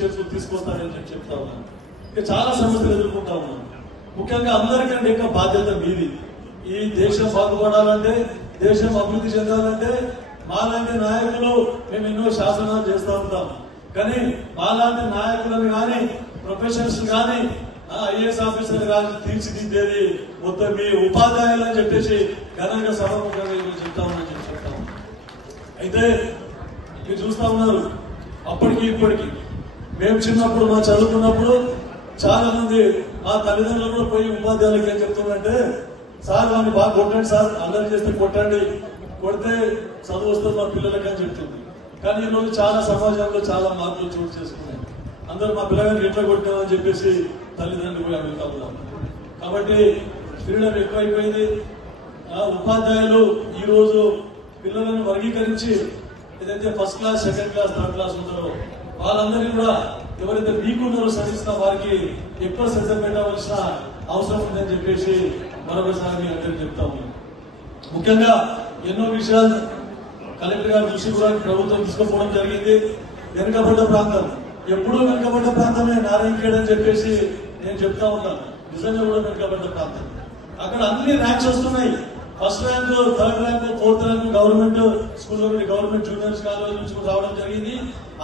చేతులు తీసుకొస్తారని చెప్పి చెప్తా ఉన్నాను. ఇక చాలా సమస్యలు ఎదుర్కొంటా ఉన్నాను. ముఖ్యంగా అందరికంటే ఇంకా బాధ్యత మీది. ఈ దేశం బాగుపడాలంటే దేశం అభివృద్ధి చెందాలంటే మాలాంటి నాయకులు మేము ఎన్నో శాసనాలు చేస్తూ ఉంటాం. కానీ మాలాంటి నాయకులను కానీ ప్రొఫెషనల్స్ కానీ ఐఏఎస్ ఆఫీసర్ కానీ తీర్చిదిద్దేది మొత్తం మీ ఉపాధ్యాయులు అని చెప్పేసి ఘనంగా సభముఖంగా చెప్తామని చెప్పి చెప్తాము అయితే మీరు చూస్తా ఉన్నారు. అప్పటికి ఇప్పటికి మేము చిన్నప్పుడు మా చదువుకున్నప్పుడు చాలా మంది మా తల్లిదండ్రులు కూడా పోయి ఉపాధ్యాయులకు ఏం చెప్తున్నారంటే సార్ వాడిని బాగా కొట్టండి సార్ అల్లరి చేస్తే కొట్టండి కొడితే చదువు వస్తుంది మా పిల్లలకి అని చెప్తుంది. కానీ ఈ రోజు చాలా సమాజంలో చాలా మార్పులు చోటు చేసుకున్నాయి. అందరూ మా పిల్లగారికి ఎట్లా కొట్టామని చెప్పేసి తల్లిదండ్రులు కూడా అడుగుతా కాబట్టి ఫ్రీడమ్ ఎక్కువైపోయింది. ఆ ఉపాధ్యాయులు ఈ రోజు పిల్లలను వర్గీకరించి ఏదైతే first class second class third class ఉంటారో వాళ్ళందరినీ కూడా ఎవరైతే వీక్ ఉన్నారో సరిస్తున్న వారికి ఎక్కువ శ్రద్ధ పెట్టవలసిన అవసరం ఉందని చెప్పేసి మరొకసారి మీ అందరికీ చెప్తా ముఖ్యంగా ఎన్నో విషయాలు కలెక్టర్ గారు దృష్టి కూడా ప్రభుత్వం తీసుకుపోవడం జరిగింది. వెనుకబడ్డ ప్రాంతం ఎప్పుడూ వెనుకబడ్డ ప్రాంతమే నారాయణ అని చెప్పేసి నేను చెప్తా ఉంటాను నిజంగా కూడా వెనుకబడ్డ ప్రాంతం. అక్కడ అన్ని ర్యాంక్స్ వస్తున్నాయి. First rank third rank fourth rank government school government juniors college నుంచి రావడం జరిగింది.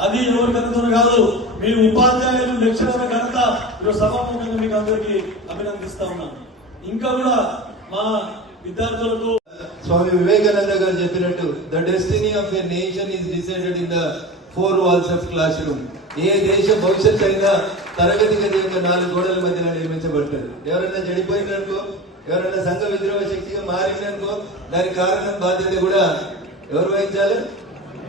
అది ఎవరి ఘనత కాదు. మీ ఉపాధ్యాయులు లెక్చరర్ ఘనత ఈరోజు సభాముఖంగా మీకు అందరికీ అభినందిస్తా ఉన్నాను. ఇంకా కూడా మా విద్యార్థులకు స్వామి వివేకానంద గారు చెప్పినట్టు the destiny of a nation is decided in the four walls of classroom ఏ దేశ భవిష్యత్ అయినా తరగతి గది యొక్క నాలుగు గోడల మధ్యలో నిర్మించబడుతుంది. ఎవరైనా చెడిపోయిందనుకో ఎవరైనా సంఘ విద్రోహ శక్తిగా మారిందనుకో దానికి కారణం బాధ్యత కూడా ఎవరు వహించాలి?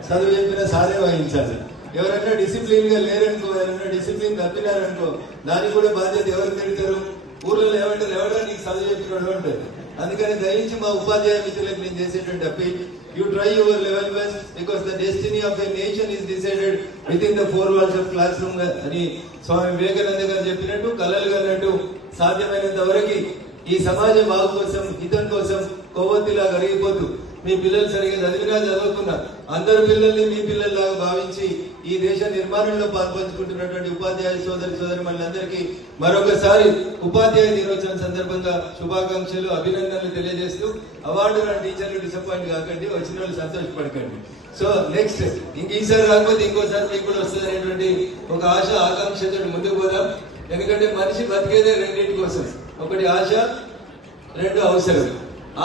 చదువు చెప్పిన సారే వహించాలి. ఎవరైనా డిసిప్లిన్గా లేరనుకో ఎవరైనా డిసిప్లిన్ తప్పినారనుకో దానికి కూడా బాధ్యత ఎవరు పెడతారు? ఊర్లో లేవంటారు లేవడానికి నీకు చదువు చెప్పినోడు అంటారు అందుకని దయించి మా ఉపాధ్యాయ మిత్రులకు నేను చేసేటువంటి appeal. You try your level best because the destiny of a nation is decided with in the four walls of classroom అని స్వామి వివేకానంద గారు చెప్పినట్టు కలలు అన్నట్టు సాధ్యమైనంత వరకు ఈ సమాజ బాగు కోసం హితం కోసం కొవ్వొత్తిలా కరిగిపోతూ మీ పిల్లలు సరిగా చదివినా చదవకుండా అందరు పిల్లల్ని మీ పిల్లల్లాగా భావించి ఈ దేశ నిర్మాణంలో పాల్పంచుకుంటున్నటువంటి ఉపాధ్యాయ సోదరి సోదరి మనందరికీ మరొకసారి ఉపాధ్యాయ దినోత్సవం సందర్భంగా శుభాకాంక్షలు అభినందనలు తెలియజేస్తూ అవార్డు రాని టీచర్లు డిసప్పాయింట్ కాకండి వచ్చిన వాళ్ళు సంతోషపడకండి. సో నెక్స్ట్ ఇంక ఈసారి రాకపోతే ఇంకోసారి మీకు కూడా వస్తుంది అనేటువంటి ఒక ఆశ ఆకాంక్షతో ముందుకు పోదాం. ఎందుకంటే మనిషి బతికేదే రెండింటి కోసం. ఒకటి ఆశ రెండు అవసరం.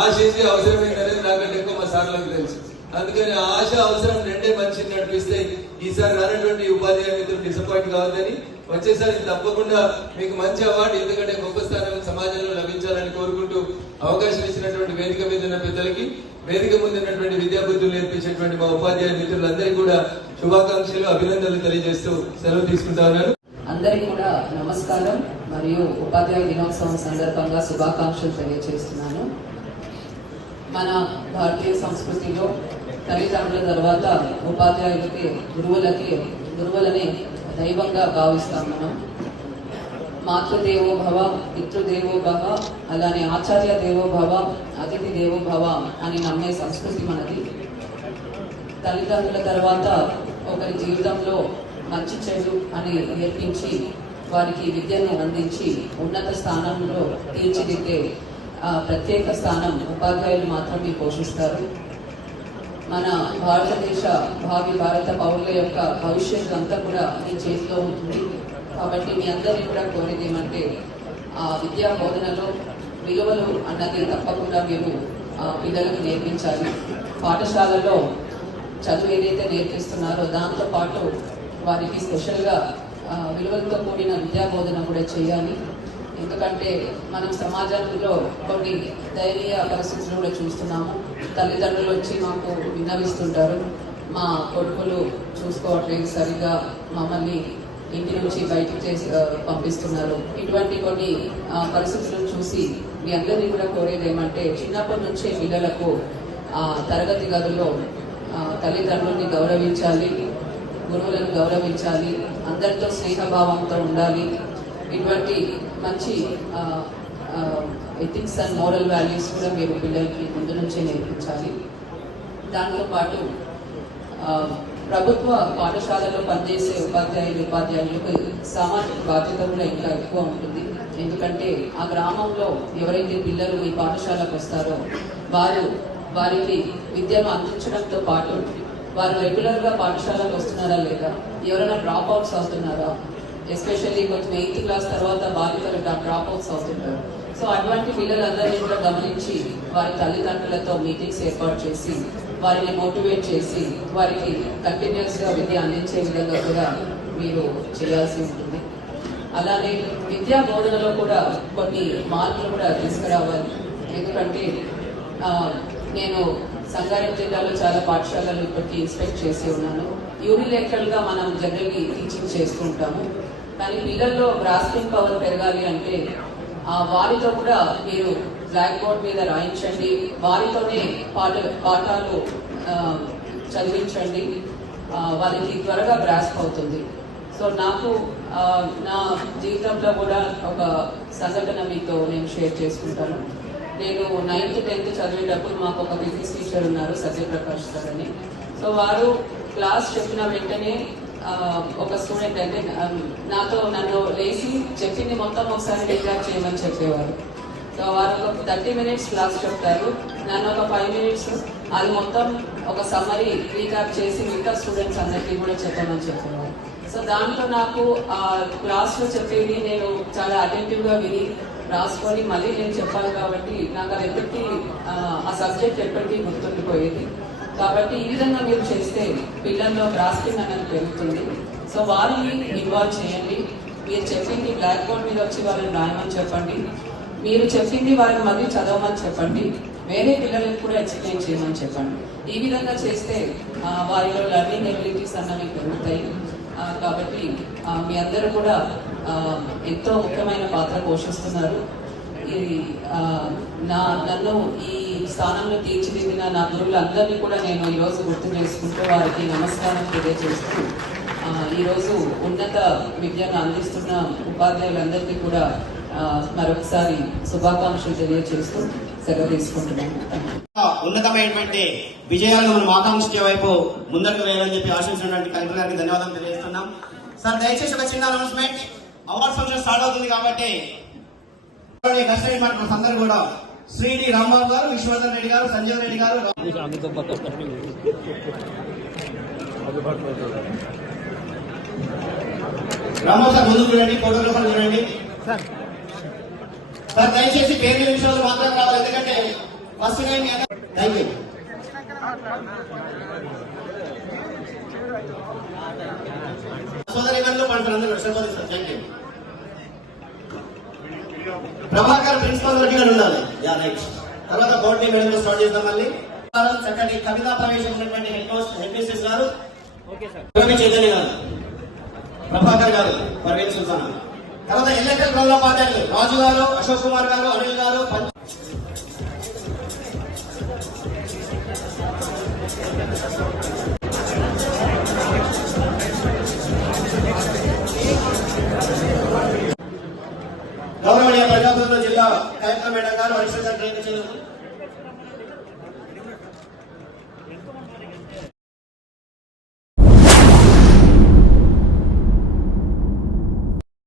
ఆశ ఏంటి అవసరం ఏంటనేది నాకంటే ఎక్కువ మా సార్లకు తెలుసు. అందుకని ఆశ అవసరం రెండే మంచిది నడిపిస్తే ఈసారి రానటువంటి ఉపాధ్యాయ మిత్రులు డిసప్పాయింట్ కావద్దని వచ్చేసారి తప్పకుండా మీకు మంచి అవార్డు ఎందుకంటే గొప్ప స్థానం సమాజంలో లభించాలని కోరుకుంటూ అవకాశం ఇచ్చినటువంటి వేదిక మీద ఉన్న పెద్దలకి వేదిక ముందు ఉన్నటువంటి విద్యాబుద్ధులు నేర్పించేటువంటి మా ఉపాధ్యాయ మిత్రులందరికీ కూడా శుభాకాంక్షలు అభినందనలు తెలియజేస్తూ సెలవు తీసుకుంటా ఉన్నాను. అందరికీ కూడా నమస్కారం మరియు ఉపాధ్యాయ దినోత్సవం సందర్భంగా శుభాకాంక్షలు తెలియజేస్తున్నాను మన భారతీయ సంస్కృతిలో తల్లిదండ్రుల తర్వాత ఉపాధ్యాయులకి గురువులకి గురువులని దైవంగా భావిస్తాం మనం. మాతృదేవో భవ పితృదేవో భవ అలానే ఆచార్య దేవో భవ అతిథి దేవో భవ అని నమ్మే సంస్కృతి మనది. తల్లిదండ్రుల తర్వాత ఒకరి జీవితంలో మంచి చెడు అని నేర్పించి వారికి విద్యను అందించి ఉన్నత స్థానంలో తీర్చిదిద్దే ఆ ప్రత్యేక స్థానం ఉపాధ్యాయులు మాత్రమే పోషిస్తారు. మన భారతదేశ భావి భారత పౌరుల యొక్క భవిష్యత్తు అంతా కూడా మీ చేతిలో ఉంటుంది. కాబట్టి మీ అందరినీ కూడా కోరేది ఏమంటే ఆ విద్యా బోధనలో విలువలు అన్నది తప్పకుండా మీరు ఆ పిల్లలకు నేర్పించాలి. పాఠశాలలో చదువు ఏదైతే నేర్పిస్తున్నారో దాంతో పాటు వారికి స్పెషల్గా విలువలతో కూడిన విద్యా బోధన కూడా చేయాలి. ఎందుకంటే మనం సమాజంలో కొన్ని దైవీయ పరిస్థితులు కూడా చూస్తున్నాము. తల్లిదండ్రులు వచ్చి మాకు విన్నవిస్తుంటారు. మా కొడుకులు చూసుకోవట్లేదు సరిగా మమ్మల్ని ఇంటి నుంచి బయటకు చేసి పంపిస్తున్నారు. ఇటువంటి కొన్ని పరిస్థితులను చూసి మీ అందరినీ కూడా కోరేది ఏమంటే చిన్నప్పటి నుంచే పిల్లలకు తరగతి గదుల్లో తల్లిదండ్రుల్ని గౌరవించాలి గురువులను గౌరవించాలి అందరితో స్నేహభావంతో ఉండాలి. ఇటువంటి మంచి ఎథిక్స్ అండ్ మోరల్ వాల్యూస్ కూడా మేము పిల్లలకి ముందు నుంచే నేర్పించాలి. దాంతో పాటు ప్రభుత్వ పాఠశాలలో పనిచేసే ఉపాధ్యాయులు ఉపాధ్యాయులకు సామాజిక బాధ్యత కూడా ఇంకా ఎక్కువ ఉంటుంది. ఎందుకంటే ఆ గ్రామంలో ఎవరైతే పిల్లలు ఈ పాఠశాలకు వస్తారో వారు వారికి విద్యను అందించడంతో పాటు వారు రెగ్యులర్గా పాఠశాలకు వస్తున్నారా లేదా ఎవరైనా డ్రాప్ అవుట్స్ అవుతున్నారా ఎస్పెషల్లీ కొంచెం ఎయిత్ క్లాస్ తర్వాత బాలికలు డ్రాప్ అవుట్స్ అవుతుంటారు. సో అటువంటి పిల్లలందరినీ కూడా గమనించి వారి తల్లిదండ్రులతో మీటింగ్స్ ఏర్పాటు చేసి వారిని మోటివేట్ చేసి వారికి కంటిన్యూస్గా విద్య అందించే విధంగా కూడా మీరు చేయాల్సి ఉంటుంది. అలానే విద్యా బోధనలో కూడా కొన్ని మార్పులు కూడా తీసుకురావాలి. ఎందుకంటే నేను సంగారెడ్డి జిల్లాలో చాలా పాఠశాలలు ఇప్పటికీ ఇన్స్పెక్ట్ చేసి ఉన్నాను. యూనిలేటరల్గా మనం జనరల్గా టీచింగ్ చేస్తుంటాము కానీ పిల్లల్లో గ్రాస్పింగ్ పవర్ పెరగాలి అంటే ఆ వారితో కూడా మీరు బ్లాక్ బోర్డ్ మీద రాయించండి. వారితోనే పాఠ పాఠాలు చదివించండి. వారికి వాళ్ళకి త్వరగా గ్రాస్ప్ అవుతుంది. సో నాకు నా జీవితంలో కూడా ఒక సంఘటన మీతో నేను షేర్ చేసుకుంటాను. నేను నైన్త్ టెన్త్ చదివేటప్పుడు మాకు ఒక ఫిజిక్స్ టీచర్ ఉన్నారు సత్యప్రకాష్ సార్ అని. సో వారు క్లాస్ చెప్పిన వెంటనే ఒక స్టూడెంట్ అంటే నాతో నన్ను లేచి చెప్పింది మొత్తం ఒకసారి రికార్డ్ చేయమని చెప్పేవారు. సో వారు ఒక థర్టీ మినిట్స్ క్లాస్ చెప్తారు నన్ను ఒక ఫైవ్ మినిట్స్ అది మొత్తం ఒక సమ్మరీ రీక్యాప్ చేసి మిగతా స్టూడెంట్స్ అందరికీ కూడా చెప్పమని చెప్పేవారు. సో దాంట్లో నాకు ఆ క్లాస్లో చెప్పేది నేను చాలా అటెంటివ్గా విని రాసుకొని మళ్ళీ నేను చెప్పాలి కాబట్టి నాకు అది ఎప్పటికీ ఆ, సబ్జెక్ట్ ఎప్పటికీ గుర్తుండిపోయేది. కాబట్టి ఈ విధంగా మీరు చేస్తే పిల్లల్లో గ్రాస్పింగ్ అనేది పెరుగుతుంది. సో వారిని ఇన్వాల్వ్ చేయండి. మీరు చెప్పింది బ్లాక్ బోర్డ్ మీద వచ్చి వాళ్ళని రాయమని చెప్పండి. మీరు చెప్పింది వారిని మళ్ళీ చదవమని చెప్పండి. వేరే పిల్లలకు కూడా ఎక్స్ప్లెయిన్ చేయమని చెప్పండి. ఈ విధంగా చేస్తే వారిలో లర్నింగ్ ఎబిలిటీస్ అన్నవి పెరుగుతాయి. కాబట్టి మీ అందరూ కూడా ఎంతో ముఖ్యమైన పాత్ర పోషిస్తున్నారు. ఇది ఆ, నా నన్ను ఈ స్థానంలో తీర్చిదిద్దిన నా గురువులందరినీ కూడా నేను ఈరోజు గుర్తు చేసుకుంటూ వారికి నమస్కారం తెలియజేస్తూ ఈరోజు ఉన్నత విద్యను అందిస్తున్న ఉపాధ్యాయులందరికీ కూడా మరొకసారి శుభాకాంక్షలు తెలియజేస్తూ సెలవు తీసుకుంటున్నాను. ఉన్నతమైనటువంటి విజయాలు మనం ఆకాంక్షించే వైపు ముందరకు వేయాలని చెప్పి ఆశించినటువంటి కలెక్టర్ గారికి ధన్యవాదాలు తెలియజేస్తున్నాం సార్ దయచేసి ఒక చిన్న అనౌన్స్మెంట్ అవార్డ్ ఫంక్షన్ స్టార్ట్ అవుతుంది కాబట్టి కస్టడీ అందరూ కూడా శ్రీడి రాంబాబు గారు విశ్వవర్ధన్ రెడ్డి గారు సంజయ్ రెడ్డి గారు రాంబాబు సార్ చూడండి ఫోటోగ్రాఫర్ చూడండి. సార్ దయచేసి పేరు నిమిషాలు మాత్రం కావాలి ఎందుకంటే first time thank you thank you Prabhakar principal Reddy గారు ఉండాలి. యా రైట్ తర్వాత బోర్డు మేడం స్టార్ట్ చేద్దాం మళ్ళీ. చక్కటి కవితా ప్రవేశం ఉన్నటువంటి హెడ్ గారు. చైతన్య గారు. ప్రభాకర్ గారు పర్వేజ్ సుల్తానా. తర్వాత ఎల్లెక్కల్ ప్రజల పాఠాలు రాజు గారు అశోక్ కుమార్ గారు అనిల్ గారు కలెక్టర్ మేడం గారు హరిశ్చంద్ర ట్రైన్